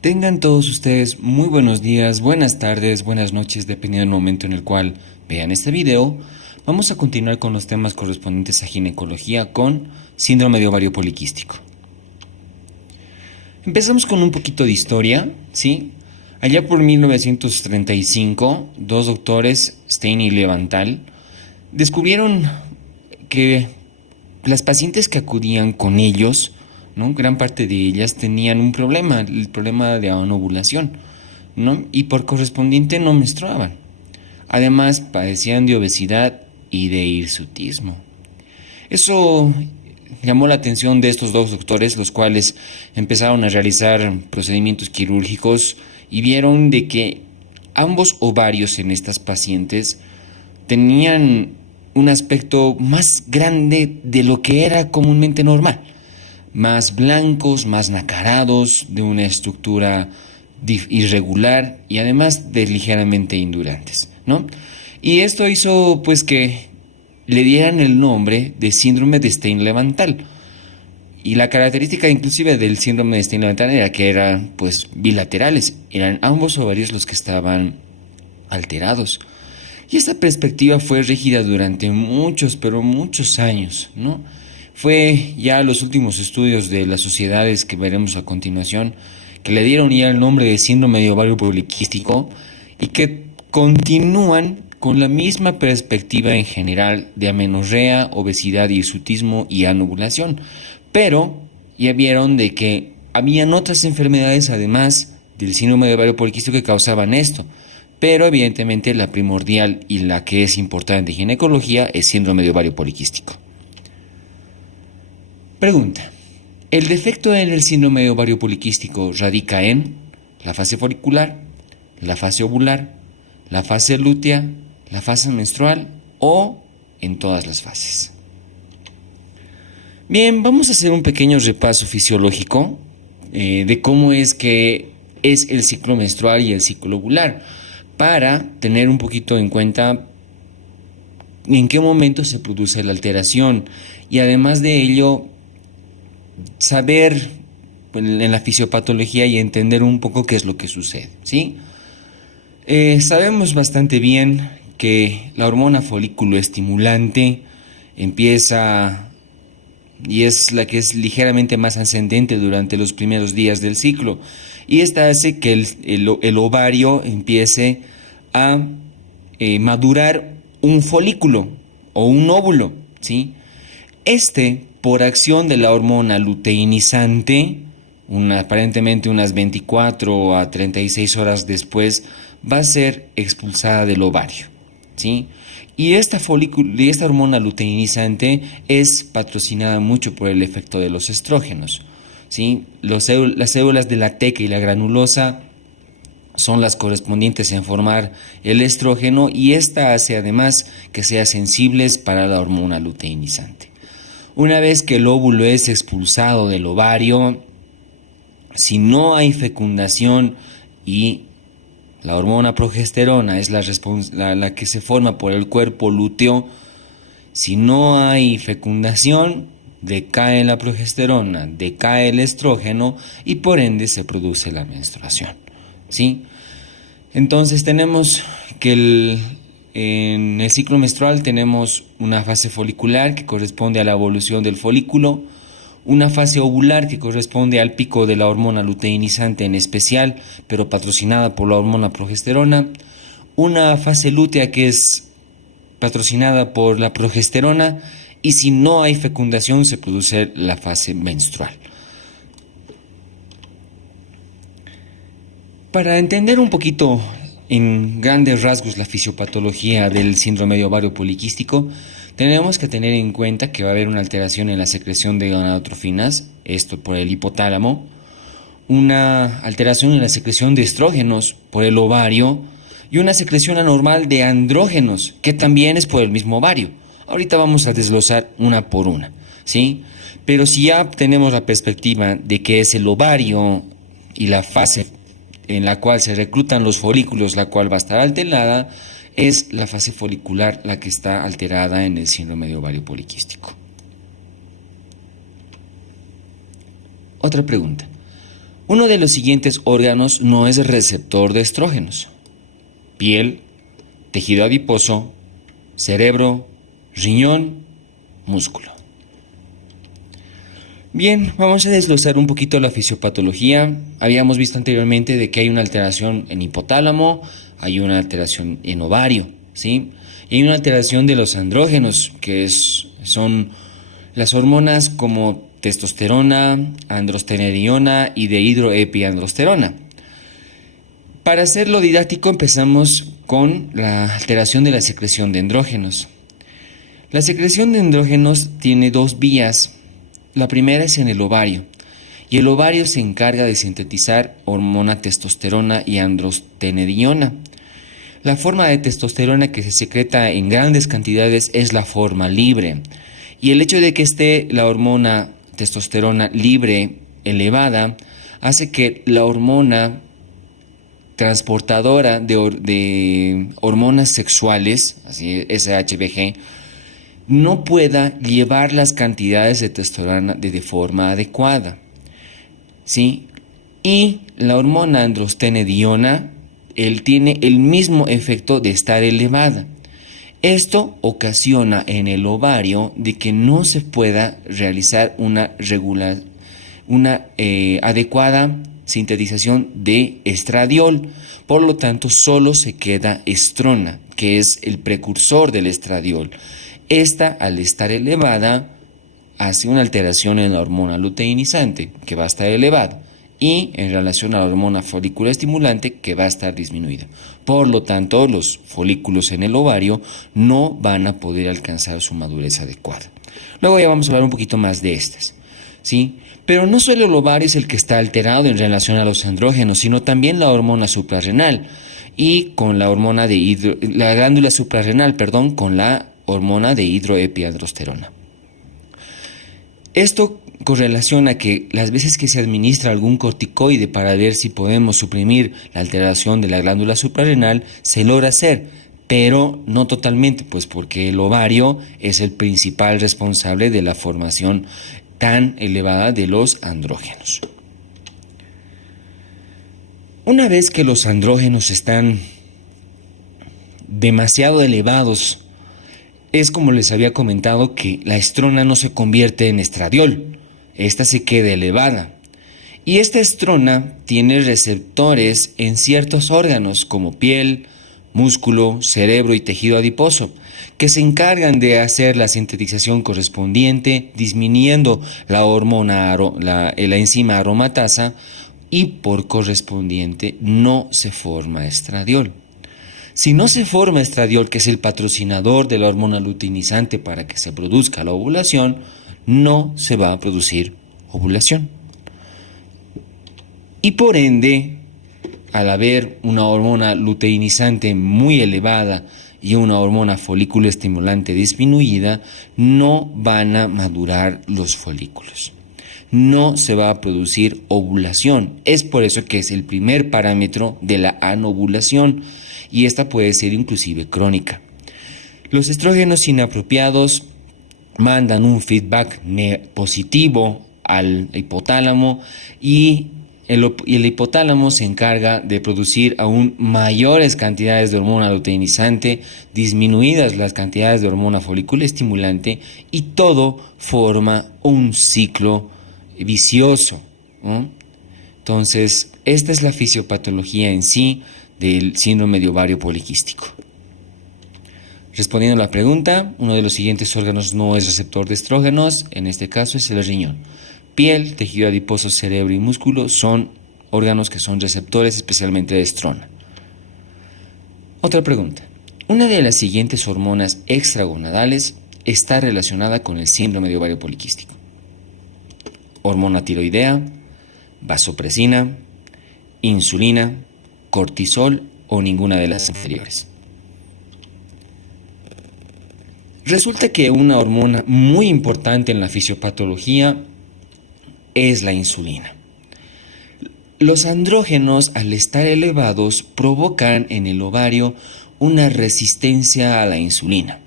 Tengan todos ustedes muy buenos días, buenas tardes, buenas noches, dependiendo del momento en el cual vean este video. Vamos a continuar con los temas correspondientes a ginecología con síndrome de ovario poliquístico. Empezamos con un poquito de historia, ¿sí? Allá por 1935, dos doctores, Stein y Leventhal, descubrieron que las pacientes que acudían con ellos, ¿no? Gran parte de ellas tenían un problema, el problema de anovulación, ¿no? Y por correspondiente no menstruaban. Además, padecían de obesidad y de hirsutismo. Eso llamó la atención de estos dos doctores, los cuales empezaron a realizar procedimientos quirúrgicos y vieron de que ambos ovarios en estas pacientes tenían un aspecto más grande de lo que era comúnmente normal, más blancos, más nacarados, de una estructura irregular y además de ligeramente indurantes, ¿no? Y esto hizo pues que le dieran el nombre de síndrome de Stein-Leventhal. Y la característica inclusive del síndrome de Stein-Leventhal era que eran pues bilaterales, eran ambos ovarios los que estaban alterados. Y esta perspectiva fue rígida durante muchos, pero muchos años, ¿no? Fue ya los últimos estudios de las sociedades que veremos a continuación que le dieron ya el nombre de síndrome de ovario poliquístico y que continúan con la misma perspectiva en general de amenorrea, obesidad, hirsutismo y anovulación. Pero ya vieron de que habían otras enfermedades además del síndrome de ovario poliquístico que causaban esto. Pero evidentemente la primordial y la que es importante en ginecología es síndrome de ovario poliquístico. Pregunta: ¿el defecto en el síndrome de ovario poliquístico radica en la fase folicular, la fase ovular, la fase lútea, la fase menstrual o en todas las fases? Bien, vamos a hacer un pequeño repaso fisiológico de cómo es que es el ciclo menstrual y el ciclo ovular, para tener un poquito en cuenta en qué momento se produce la alteración y además de ello saber en la fisiopatología y entender un poco qué es lo que sucede, ¿sí? Sabemos bastante bien que la hormona folículo estimulante empieza y es la que es ligeramente más ascendente durante los primeros días del ciclo, y esta hace que el ovario empiece a madurar un folículo o un óvulo, ¿sí? Por acción de la hormona luteinizante, aparentemente unas 24 a 36 horas después, va a ser expulsada del ovario, ¿sí? Y esta hormona luteinizante es patrocinada mucho por el efecto de los estrógenos, ¿sí? Las células de la teca y la granulosa son las correspondientes en formar el estrógeno, y esta hace además que sean sensibles para la hormona luteinizante. Una vez que el óvulo es expulsado del ovario, si no hay fecundación y la hormona progesterona es la que se forma por el cuerpo lúteo, si no hay fecundación, decae la progesterona, decae el estrógeno y por ende se produce la menstruación, ¿sí? Entonces tenemos que en el ciclo menstrual tenemos una fase folicular que corresponde a la evolución del folículo, una fase ovular que corresponde al pico de la hormona luteinizante en especial, pero patrocinada por la hormona progesterona, una fase lútea que es patrocinada por la progesterona, y si no hay fecundación se produce la fase menstrual. Para entender un poquito en grandes rasgos la fisiopatología del síndrome de ovario poliquístico, tenemos que tener en cuenta que va a haber una alteración en la secreción de gonadotrofinas, esto por el hipotálamo, una alteración en la secreción de estrógenos por el ovario y una secreción anormal de andrógenos, que también es por el mismo ovario. Ahorita vamos a desglosar una por una, ¿sí? Pero si ya tenemos la perspectiva de que es el ovario y la fase en la cual se reclutan los folículos, la cual va a estar alterada, es la fase folicular la que está alterada en el síndrome de ovario poliquístico. Otra pregunta: Uno de los siguientes órganos no es receptor de estrógenos: piel, tejido adiposo, cerebro, riñón, músculo. Bien, vamos a desglosar un poquito la fisiopatología. Habíamos visto anteriormente de que hay una alteración en hipotálamo, hay una alteración en ovario, ¿sí? Y hay una alteración de los andrógenos, que son las hormonas como testosterona, androstenediona y dehidroepiandrosterona. Para hacerlo didáctico empezamos con la alteración de la secreción de andrógenos. La secreción de andrógenos tiene dos vías. La primera es en el ovario, y el ovario se encarga de sintetizar hormona testosterona y androstenediona. La forma de testosterona que se secreta en grandes cantidades es la forma libre, y el hecho de que esté la hormona testosterona libre elevada hace que la hormona transportadora de hormonas sexuales, así SHBG, no pueda llevar las cantidades de testosterona de forma adecuada, ¿sí? Y la hormona androstenediona, él tiene el mismo efecto de estar elevada. Esto ocasiona en el ovario de que no se pueda realizar una adecuada sintetización de estradiol. Por lo tanto, solo se queda estrona, que es el precursor del estradiol. Esta, al estar elevada, hace una alteración en la hormona luteinizante, que va a estar elevada, y en relación a la hormona folículo estimulante, que va a estar disminuida. Por lo tanto, los folículos en el ovario no van a poder alcanzar su madurez adecuada. Luego ya vamos a hablar un poquito más de estas, ¿sí? Pero no solo el ovario es el que está alterado en relación a los andrógenos, sino también la hormona suprarrenal y con la hormona la glándula suprarrenal, con la hormona de hidroepiandrosterona. Esto correlaciona que las veces que se administra algún corticoide para ver si podemos suprimir la alteración de la glándula suprarrenal, se logra hacer, pero no totalmente, pues porque el ovario es el principal responsable de la formación tan elevada de los andrógenos. Una vez que los andrógenos están demasiado elevados, es como les había comentado que la estrona no se convierte en estradiol, esta se queda elevada. Y esta estrona tiene receptores en ciertos órganos como piel, músculo, cerebro y tejido adiposo, que se encargan de hacer la sintetización correspondiente, disminuyendo la hormona, la enzima aromatasa, y por correspondiente no se forma estradiol. Si no se forma estradiol, que es el patrocinador de la hormona luteinizante para que se produzca la ovulación, no se va a producir ovulación. Y por ende, al haber una hormona luteinizante muy elevada y una hormona folículo estimulante disminuida, no van a madurar los folículos. No se va a producir ovulación. Es por eso que es el primer parámetro de la anovulación, y esta puede ser inclusive crónica. Los estrógenos inapropiados mandan un feedback positivo al hipotálamo, y el hipotálamo se encarga de producir aún mayores cantidades de hormona luteinizante, disminuidas las cantidades de hormona folículo estimulante, y todo forma un ciclo vicioso, ¿no? Entonces, esta es la fisiopatología en sí del síndrome de ovario poliquístico. Respondiendo a la pregunta, uno de los siguientes órganos no es receptor de estrógenos, en este caso es el riñón. Piel, tejido adiposo, cerebro y músculo son órganos que son receptores especialmente de estrona. Otra pregunta. Una de las siguientes hormonas extragonadales está relacionada con el síndrome de ovario poliquístico: hormona tiroidea, vasopresina, insulina, cortisol o ninguna de las anteriores. Resulta que una hormona muy importante en la fisiopatología es la insulina. Los andrógenos, al estar elevados, provocan en el ovario una resistencia a la insulina.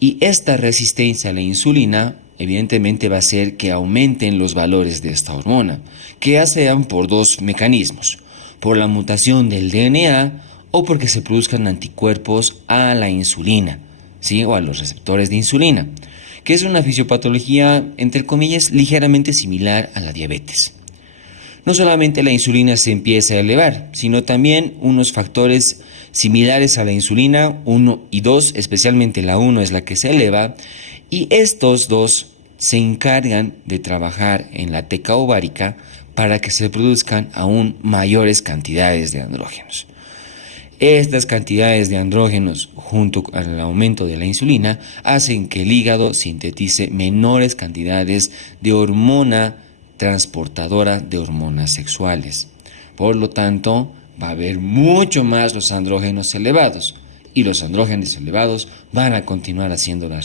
Y esta resistencia a la insulina evidentemente va a hacer que aumenten los valores de esta hormona, que ya sean por dos mecanismos: por la mutación del DNA o porque se produzcan anticuerpos a la insulina, ¿sí? O a los receptores de insulina, que es una fisiopatología, entre comillas, ligeramente similar a la diabetes. No solamente la insulina se empieza a elevar, sino también unos factores similares a la insulina, 1 y 2, especialmente la 1 es la que se eleva, y estos dos se encargan de trabajar en la teca ovárica para que se produzcan aún mayores cantidades de andrógenos. Estas cantidades de andrógenos, junto al aumento de la insulina, hacen que el hígado sintetice menores cantidades de hormona transportadora de hormonas sexuales. Por lo tanto, va a haber mucho más los andrógenos elevados, y los andrógenos elevados van a continuar haciendo la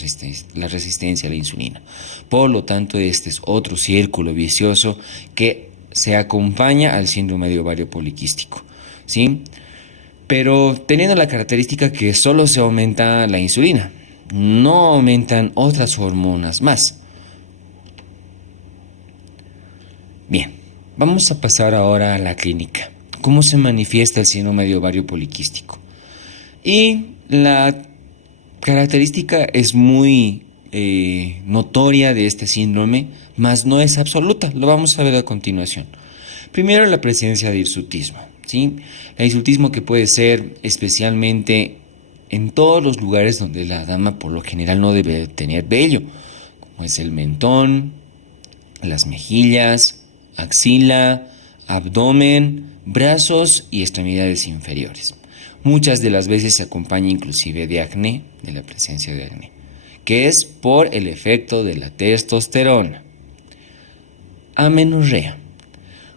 resistencia a la insulina. Por lo tanto, este es otro círculo vicioso que se acompaña al síndrome de ovario poliquístico, ¿sí? Pero teniendo la característica que solo se aumenta la insulina, no aumentan otras hormonas más. Bien, vamos a pasar ahora a la clínica. ¿Cómo se manifiesta el síndrome de ovario poliquístico? Y la característica es muy notoria de este síndrome, mas no es absoluta. Lo vamos a ver a continuación. Primero, la presencia de hirsutismo, ¿sí? El hirsutismo, que puede ser especialmente en todos los lugares donde la dama por lo general no debe tener vello, como es el mentón, las mejillas, axila, abdomen, brazos y extremidades inferiores. Muchas de las veces se acompaña inclusive de acné, de la presencia de acné, que es por el efecto de la testosterona. Amenorrea.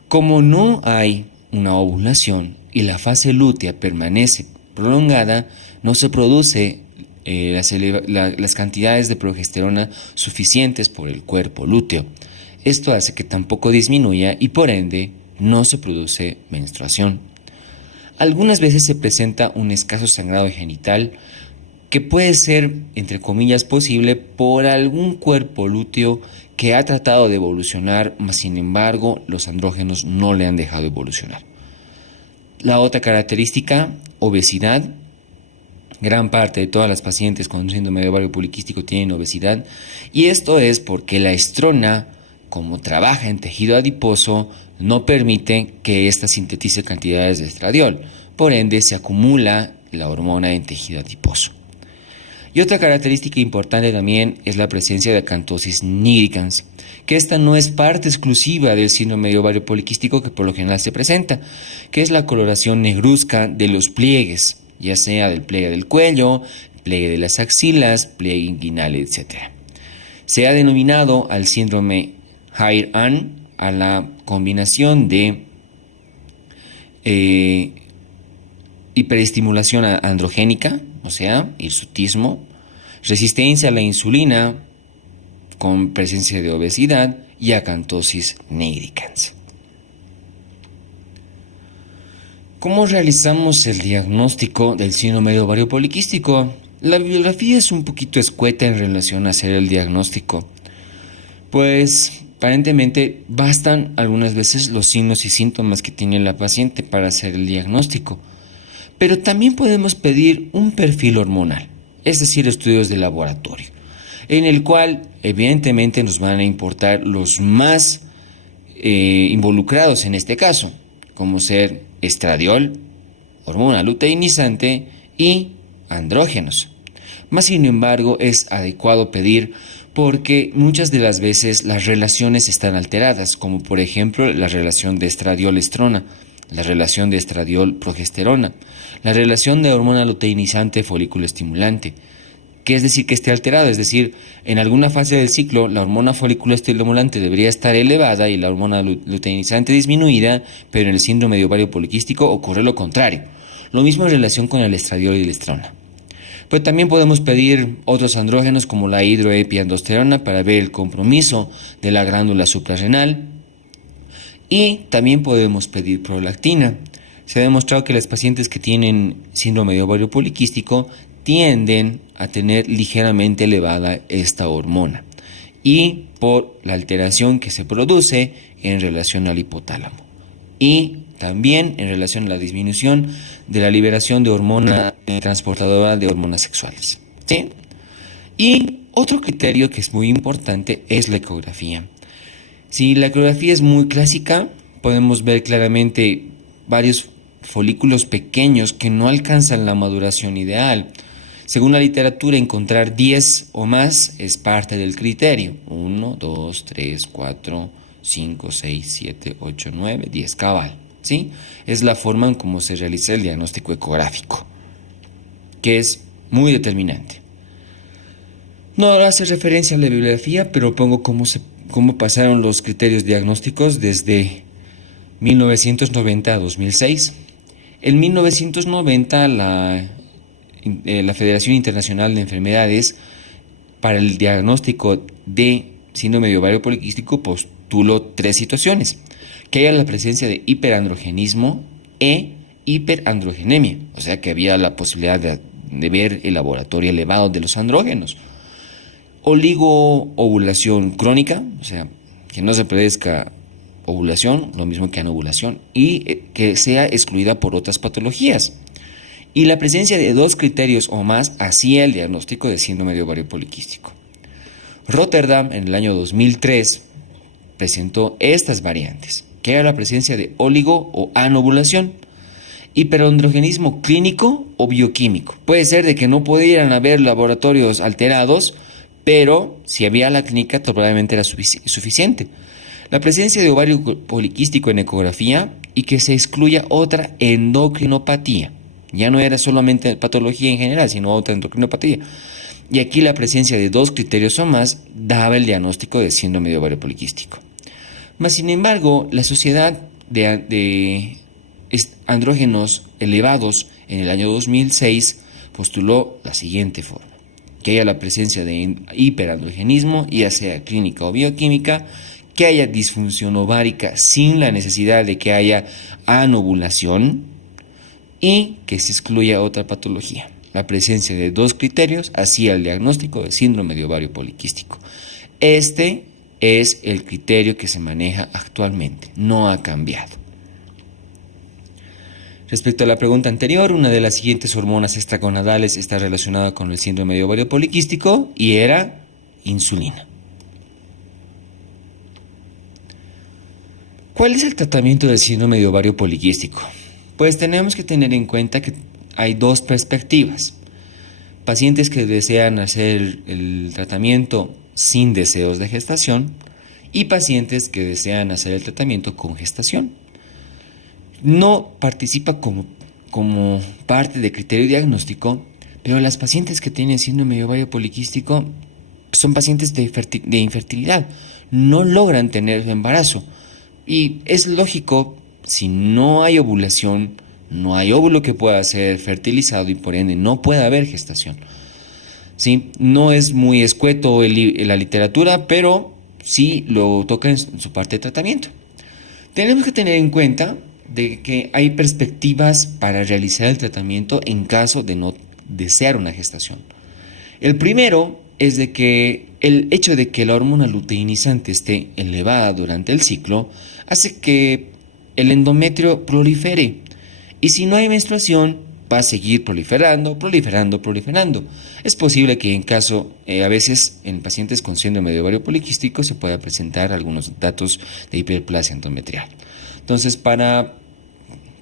Como no hay una ovulación y la fase lútea permanece prolongada, no se produce las cantidades de progesterona suficientes por el cuerpo lúteo. Esto hace que tampoco disminuya y por ende no se produce menstruación. Algunas veces se presenta un escaso sangrado genital que puede ser, entre comillas, posible por algún cuerpo lúteo que ha tratado de evolucionar, mas sin embargo los andrógenos no le han dejado evolucionar. La otra característica, obesidad. Gran parte de todas las pacientes con síndrome de ovario poliquístico tienen obesidad, y esto es porque la estrona, como trabaja en tejido adiposo, no permite que ésta sintetice cantidades de estradiol. Por ende, se acumula la hormona en tejido adiposo. Y otra característica importante también es la presencia de acantosis nigricans, que esta no es parte exclusiva del síndrome de ovario poliquístico que por lo general se presenta, que es la coloración negruzca de los pliegues, ya sea del pliegue del cuello, pliegue de las axilas, pliegue inguinal, etc. Se ha denominado al síndrome Hire-Ann a la combinación de hiperestimulación androgénica, o sea, hirsutismo, resistencia a la insulina con presencia de obesidad y acantosis nigricans. ¿Cómo realizamos el diagnóstico del síndrome de ovario poliquístico? La bibliografía es un poquito escueta en relación a hacer el diagnóstico, pues aparentemente bastan algunas veces los signos y síntomas que tiene la paciente para hacer el diagnóstico. Pero también podemos pedir un perfil hormonal, es decir, estudios de laboratorio, en el cual evidentemente nos van a importar los más involucrados en este caso, como ser estradiol, hormona luteinizante y andrógenos. Mas sin embargo es adecuado pedir porque muchas de las veces las relaciones están alteradas, como por ejemplo la relación de estradiol-estrona, la relación de estradiol-progesterona, la relación de hormona luteinizante folículo estimulante, que es decir que esté alterado, es decir, en alguna fase del ciclo la hormona folículo estimulante debería estar elevada y la hormona luteinizante disminuida, pero en el síndrome de ovario poliquístico ocurre lo contrario. Lo mismo en relación con el estradiol y la estrona. Pero también podemos pedir otros andrógenos como la hidroepiandrosterona para ver el compromiso de la glándula suprarrenal, y también podemos pedir prolactina. Se ha demostrado que las pacientes que tienen síndrome de ovario poliquístico tienden a tener ligeramente elevada esta hormona, y por la alteración que se produce en relación al hipotálamo. Y también en relación a la disminución de la liberación de hormona transportadora de hormonas sexuales. ¿Sí? Y otro criterio que es muy importante es la ecografía. Si la ecografía es muy clásica, podemos ver claramente varios folículos pequeños que no alcanzan la maduración ideal. Según la literatura, encontrar 10 o más es parte del criterio. 1, 2, 3, 4, 5, 6, 7, 8, 9, 10, cabal. ¿Sí? Es la forma en cómo se realiza el diagnóstico ecográfico, que es muy determinante. No hace referencia a la bibliografía, pero pongo cómo pasaron los criterios diagnósticos desde 1990 a 2006. En 1990, la Federación Internacional de Enfermedades para el diagnóstico de síndrome de ovario poliquístico postuló 3 situaciones: que haya la presencia de hiperandrogenismo e hiperandrogenemia, o sea que había la posibilidad de ver el laboratorio elevado de los andrógenos; oligoovulación crónica, o sea que no se produzca ovulación, lo mismo que anovulación, y que sea excluida por otras patologías; y la presencia de 2 criterios o más hacía el diagnóstico de síndrome de ovario poliquístico. Rotterdam en el año 2003 presentó estas variantes: que era la presencia de oligo o anovulación, hiperandrogenismo clínico o bioquímico. Puede ser de que no pudieran haber laboratorios alterados, pero si había la clínica probablemente era suficiente. La presencia de ovario poliquístico en ecografía y que se excluya otra endocrinopatía. Ya no era solamente patología en general, sino otra endocrinopatía. Y aquí la presencia de 2 criterios o más daba el diagnóstico de síndrome de ovario poliquístico. Mas, sin embargo, la Sociedad de Andrógenos Elevados en el año 2006 postuló la siguiente forma: que haya la presencia de hiperandrogenismo, ya sea clínica o bioquímica; que haya disfunción ovárica sin la necesidad de que haya anovulación; y que se excluya otra patología. La presencia de 2 criterios hacía el diagnóstico de síndrome de ovario poliquístico. Este es el criterio que se maneja actualmente, no ha cambiado. Respecto a la pregunta anterior, una de las siguientes hormonas extragonadales está relacionada con el síndrome de ovario poliquístico y era insulina. ¿Cuál es el tratamiento del síndrome de ovario poliquístico? Pues tenemos que tener en cuenta que hay 2 perspectivas: pacientes que desean hacer el tratamiento sin deseos de gestación y pacientes que desean hacer el tratamiento con gestación. No participa como parte del criterio diagnóstico, pero las pacientes que tienen síndrome de ovario poliquístico son pacientes de infertilidad, no logran tener embarazo. Y es lógico, si no hay ovulación, no hay óvulo que pueda ser fertilizado y por ende no puede haber gestación. ¿Sí? No es muy escueto la literatura, pero sí lo toca en su parte de tratamiento. Tenemos que tener en cuenta de que hay perspectivas para realizar el tratamiento en caso de no desear una gestación. El primero es de que el hecho de que la hormona luteinizante esté elevada durante el ciclo hace que el endometrio prolifere, y si no hay menstruación va a seguir proliferando. Es posible que a veces en pacientes con síndrome de ovario poliquístico se pueda presentar algunos datos de hiperplasia endometrial. Entonces, para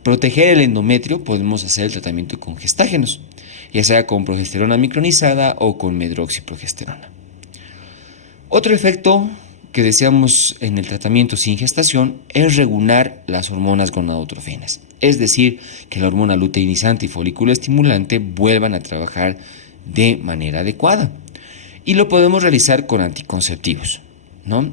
proteger el endometrio podemos hacer el tratamiento con gestágenos, ya sea con progesterona micronizada o con medroxiprogesterona. Otro efecto que deseamos en el tratamiento sin gestación es regular las hormonas gonadotrofinas, es decir, que la hormona luteinizante y folículo estimulante vuelvan a trabajar de manera adecuada. Y lo podemos realizar con anticonceptivos, ¿no?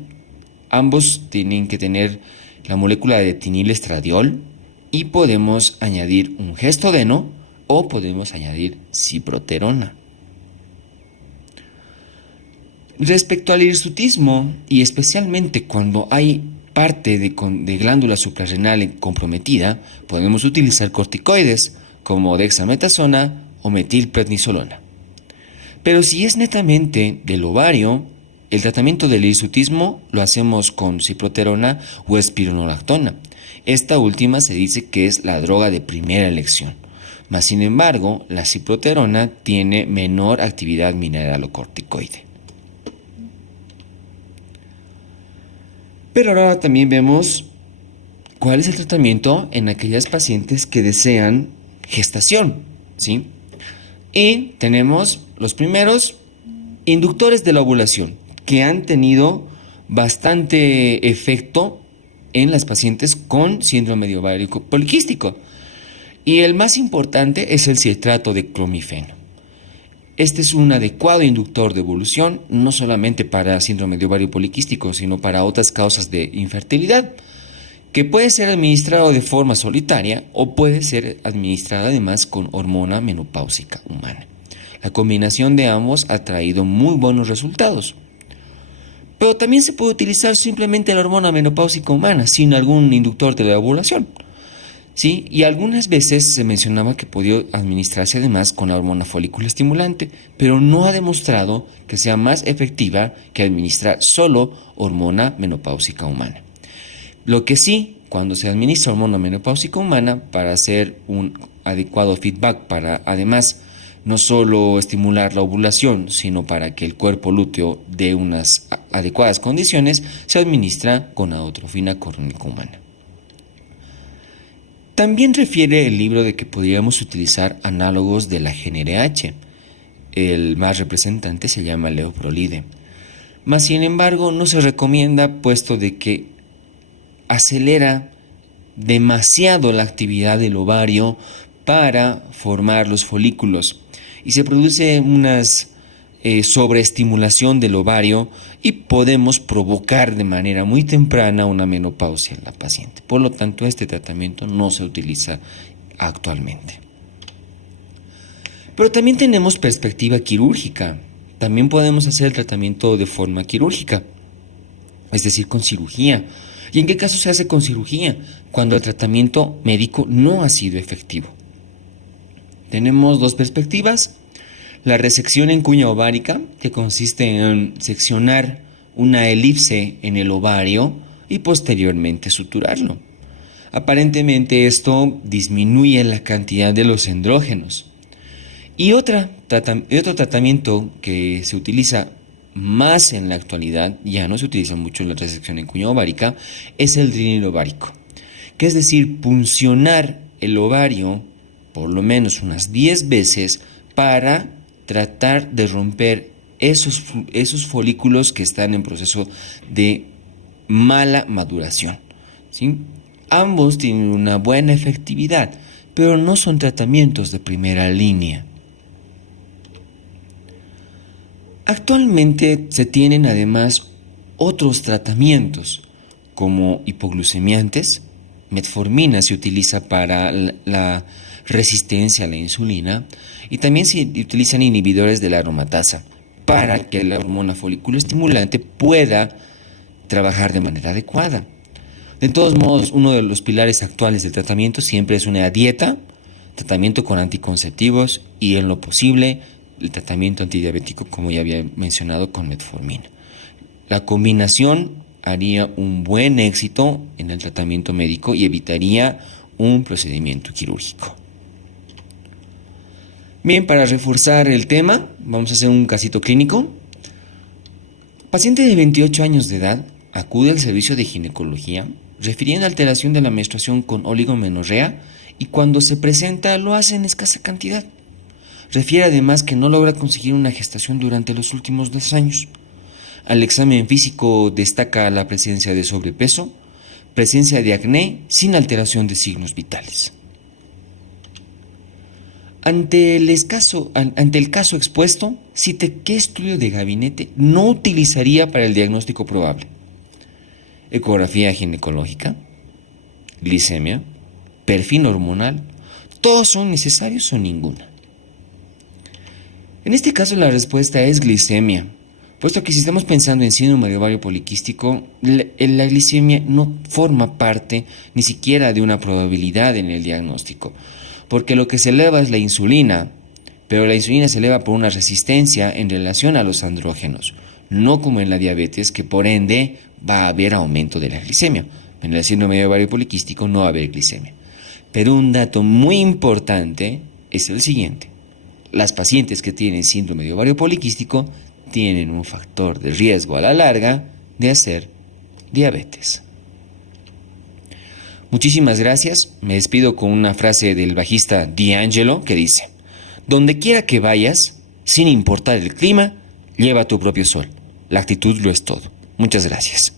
Ambos tienen que tener la molécula de etinilestradiol y podemos añadir un gestodeno o podemos añadir ciproterona. Respecto al hirsutismo, y especialmente cuando hay parte de glándula suprarrenal comprometida, podemos utilizar corticoides como dexametasona o metilprednisolona. Pero si es netamente del ovario, El tratamiento del hirsutismo lo hacemos con ciproterona o espironolactona. Esta última se dice que es la droga de primera elección. Mas, sin embargo, la ciproterona tiene menor actividad mineralocorticoide. Pero ahora también vemos cuál es el tratamiento en aquellas pacientes que desean gestación, ¿sí? Y tenemos los primeros inductores de la ovulación, que han tenido bastante efecto en las pacientes con síndrome de ovario poliquístico. Y el más importante es el citrato de clomifeno. Este es un adecuado inductor de ovulación, no solamente para síndrome de ovario poliquístico, sino para otras causas de infertilidad, que puede ser administrado de forma solitaria o puede ser administrado además con hormona menopáusica humana. La combinación de ambos ha traído muy buenos resultados. Pero también se puede utilizar simplemente la hormona menopáusica humana sin algún inductor de la ovulación, ¿sí? Y algunas veces se mencionaba que podía administrarse además con la hormona folículo estimulante, pero no ha demostrado que sea más efectiva que administrar solo hormona menopáusica humana. Lo que sí, cuando se administra hormona menopáusica humana, para hacer un adecuado feedback, para además no solo estimular la ovulación, sino para que el cuerpo lúteo dé unas adecuadas condiciones, se administra con adotrofina córnica humana. También refiere el libro de que podríamos utilizar análogos de la GnRH. El más representante se llama leoprolide. Mas, sin embargo, no se recomienda, puesto de que acelera demasiado la actividad del ovario para formar los folículos y se produce una sobreestimulación del ovario y podemos provocar de manera muy temprana una menopausia en la paciente. Por lo tanto, este tratamiento no se utiliza actualmente. Pero también tenemos perspectiva quirúrgica. También podemos hacer el tratamiento de forma quirúrgica, es decir, con cirugía. ¿Y en qué caso se hace con cirugía? Cuando el tratamiento médico no ha sido efectivo. Tenemos dos perspectivas. La resección en cuña ovárica, que consiste en seccionar una elipse en el ovario y posteriormente suturarlo. Aparentemente esto disminuye la cantidad de los andrógenos. Y otro tratamiento que se utiliza más en la actualidad, ya no se utiliza mucho en la resección en cuña ovárica, es el drilling ovárico, que es decir, puncionar el ovario por lo menos unas 10 veces para tratar de romper esos folículos que están en proceso de mala maduración, ¿sí? Ambos tienen una buena efectividad, pero no son tratamientos de primera línea. Actualmente se tienen además otros tratamientos como hipoglucemiantes. Metformina se utiliza para la resistencia a la insulina y también se utilizan inhibidores de la aromatasa para que la hormona folículo estimulante pueda trabajar de manera adecuada. De todos modos, uno de los pilares actuales del tratamiento siempre es una dieta, tratamiento con anticonceptivos y, en lo posible, el tratamiento antidiabético, como ya había mencionado, con metformina. La combinación haría un buen éxito en el tratamiento médico y evitaría un procedimiento quirúrgico. Bien, para reforzar el tema, vamos a hacer un casito clínico. Paciente de 28 años de edad acude al servicio de ginecología refiriendo alteración de la menstruación con oligomenorrea y cuando se presenta lo hace en escasa cantidad. Refiere además que no logra conseguir una gestación durante los últimos 2 años. Al examen físico destaca la presencia de sobrepeso, presencia de acné sin alteración de signos vitales. Ante el caso expuesto, cite qué estudio de gabinete no utilizaría para el diagnóstico probable. Ecografía ginecológica, glicemia, perfil hormonal, ¿todos son necesarios o ninguna? En este caso la respuesta es glicemia, puesto que si estamos pensando en síndrome de ovario poliquístico, la glicemia no forma parte ni siquiera de una probabilidad en el diagnóstico, porque lo que se eleva es la insulina, pero la insulina se eleva por una resistencia en relación a los andrógenos. no como en la diabetes, que por ende va a haber aumento de la glicemia. En el síndrome de ovario poliquístico no va a haber glicemia. Pero un dato muy importante es el siguiente. Las pacientes que tienen síndrome de ovario poliquístico tienen un factor de riesgo a la larga de hacer diabetes. Muchísimas gracias. Me despido con una frase del bajista D'Angelo que dice: donde quiera que vayas, sin importar el clima, lleva tu propio sol. La actitud lo es todo. Muchas gracias.